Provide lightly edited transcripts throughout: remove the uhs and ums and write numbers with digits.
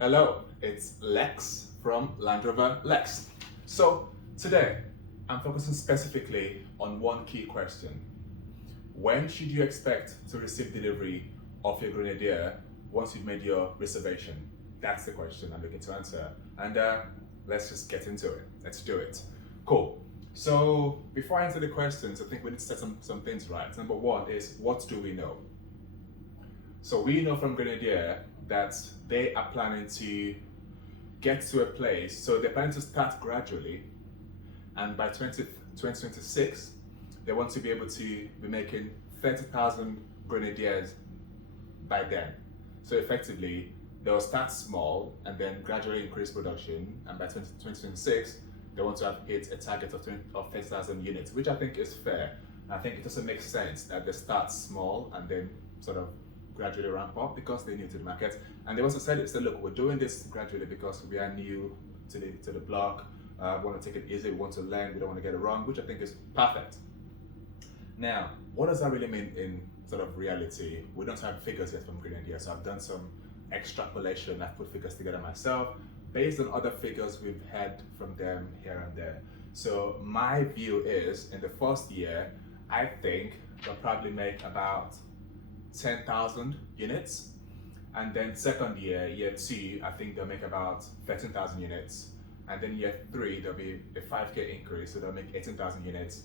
Hello, it's Lex from Land Rover Lex. So today I'm focusing specifically on one key question. When should you expect to receive delivery of your Grenadier once you've made your reservation? That's the question I'm looking to answer. And let's just get into it. Let's do it. Cool. So before I answer the questions, I think we need to set some things right. Number one is, what do we know? So we know from Grenadier that they are planning to get to a place, so they're planning to start gradually, and by 2026, they want to be able to be making 30,000 Grenadiers by then. So effectively, they'll start small and then gradually increase production, and by 2026, they want to have hit a target of 30,000 units, which I think is fair. I think it doesn't make sense that they start small and then sort of gradually ramp up because they're new to the market. And they also said it, said, look, we're doing this gradually because we are new to the block. We want to take it easy, we want to learn, we don't want to get it wrong, which I think is perfect. Now, what does that really mean in sort of reality? We don't have figures yet from Grenadier, so I've done some extrapolation. I've put figures together myself based on other figures we've had from them here and there. So my view is, in the first year, I think they'll probably make about 10,000 units. And then second year, year two, I think they'll make about 13,000 units. And then year three, there'll be a 5K increase, so they'll make 18,000 units.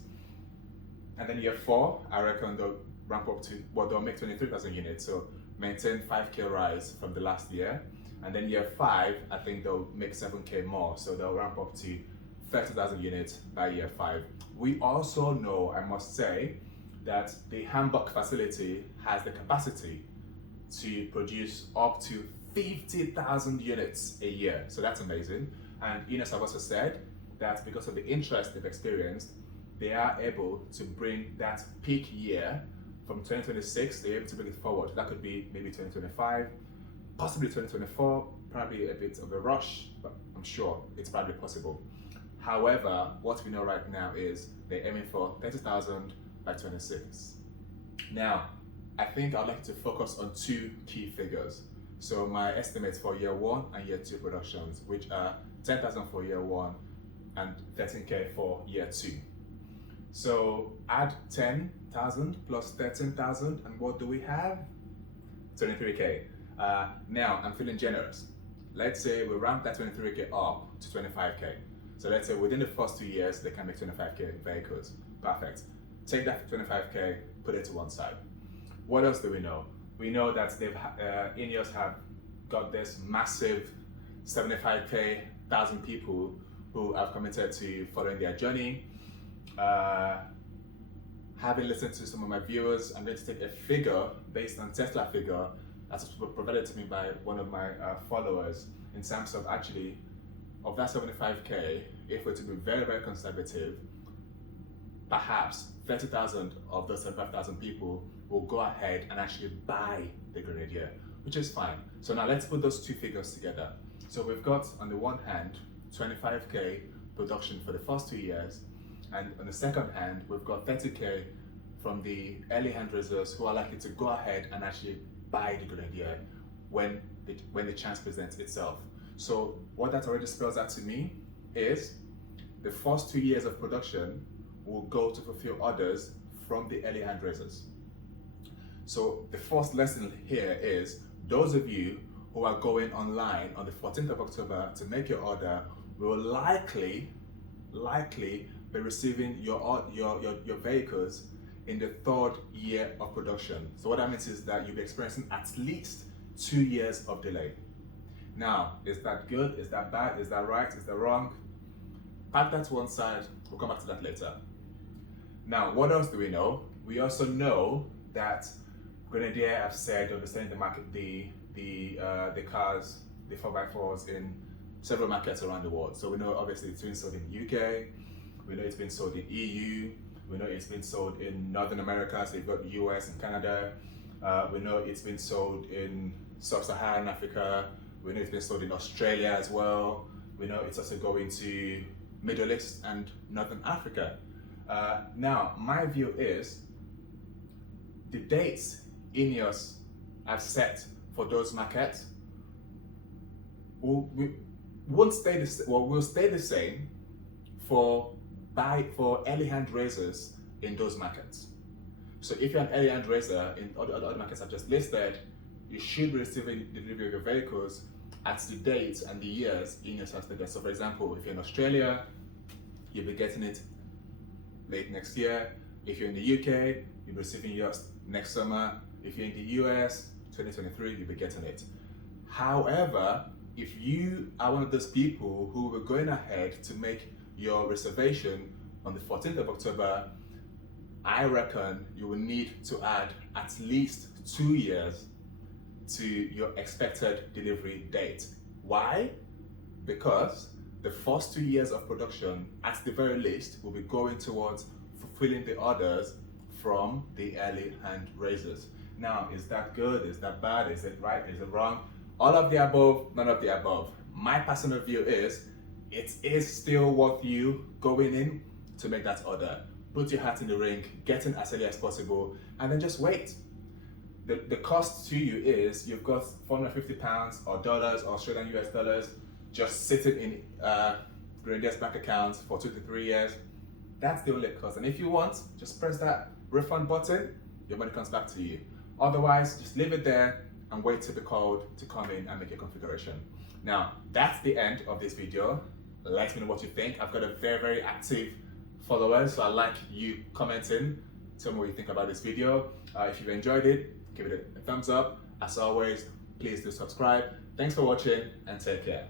And then year four, I reckon they'll ramp up to, well, they'll make 23,000 units, so maintain 5K rise from the last year. And then year five, I think they'll make 7K more, so they'll ramp up to 30,000 units by year five. We also know, I must say, that the Hamburg facility has the capacity to produce up to 50,000 units a year. So that's amazing. And Ineos have also said that because of the interest they've experienced, they are able to bring that peak year from 2026, they're able to bring it forward. That could be maybe 2025, possibly 2024, probably a bit of a rush, but I'm sure it's probably possible. However, what we know right now is they're aiming for 30,000 by 26. Now, I think I'd like to focus on two key figures. So my estimates for year one and year two productions, which are 10,000 for year one and 13K for year two. So add 10,000 plus 13,000, and what do we have? 23K. Now, I'm feeling generous. Let's say we ramp that 23K up to 25K. So let's say within the first 2 years, they can make 25K vehicles. Perfect. Take that 25K, put it to one side. What else do we know? We know that Ineos have got this massive 75K thousand people who have committed to following their journey. Having listened to some of my viewers, I'm going to take a figure based on Tesla figure that's provided to me by one of my followers in terms of actually of that 75K, if we're to be very, very conservative, perhaps 30,000 of those 75,000 people will go ahead and actually buy the Grenadier, which is fine. So now let's put those two figures together. So we've got, on the one hand, 25K production for the first 2 years, and on the second hand, we've got 30K from the early hand raisers who are likely to go ahead and actually buy the Grenadier when the chance presents itself. So what that already spells out to me is the first 2 years of production will go to fulfill orders from the early hand raisers. So the first lesson here is, those of you who are going online on the 14th of October to make your order will likely be receiving your vehicles in the third year of production. So what that means is that you'll be experiencing at least 2 years of delay. Now, is that good? Is that bad? Is that right? Is that wrong? Pack that to one side. We'll come back to that later. Now, what else do we know? We also know that Grenadier have said they're selling the market, the cars, the 4x4s in several markets around the world. So we know obviously it's been sold in UK, we know it's been sold in EU, we know it's been sold in Northern America, so you've got US and Canada. We know it's been sold in Sub-Saharan Africa. We know it's been sold in Australia as well. We know it's also going to Middle East and Northern Africa. Now, my view is the dates Ineos have set for those markets we won't stay will stay the same for early hand raisers in those markets. So if you're an early hand raiser in all the other markets I've just listed, you should be receiving the delivery of your vehicles at the dates and the years Ineos has stated. So for example, if you're in Australia, you'll be getting it late next year. If you're in the UK, you'll be receiving yours next summer. If you're in the US, 2023, you'll be getting it. However, if you are one of those people who were going ahead to make your reservation on the 14th of October, I reckon you will need to add at least 2 years to your expected delivery date. Why? Because the first 2 years of production, at the very least, will be going towards fulfilling the orders from the early hand raisers. Now, is that good? Is that bad? Is it right? Is it wrong? All of the above, none of the above. My personal view is, it is still worth you going in to make that order. Put your hat in the ring, get in as early as possible, and then just wait. The cost to you is you've got £450 or dollars or Australian US dollars just sitting in Grenadier's bank accounts for 2 to 3 years. That's the only cost. And if you want, just press that refund button, your money comes back to you. Otherwise, just leave it there and wait to be called to come in and make your configuration. Now, that's the end of this video. Let me know what you think. I've got a very, very active followers, so I like you commenting. Tell me what you think about this video. If you've enjoyed it, give it a thumbs up. As always, please do subscribe. Thanks for watching and take care.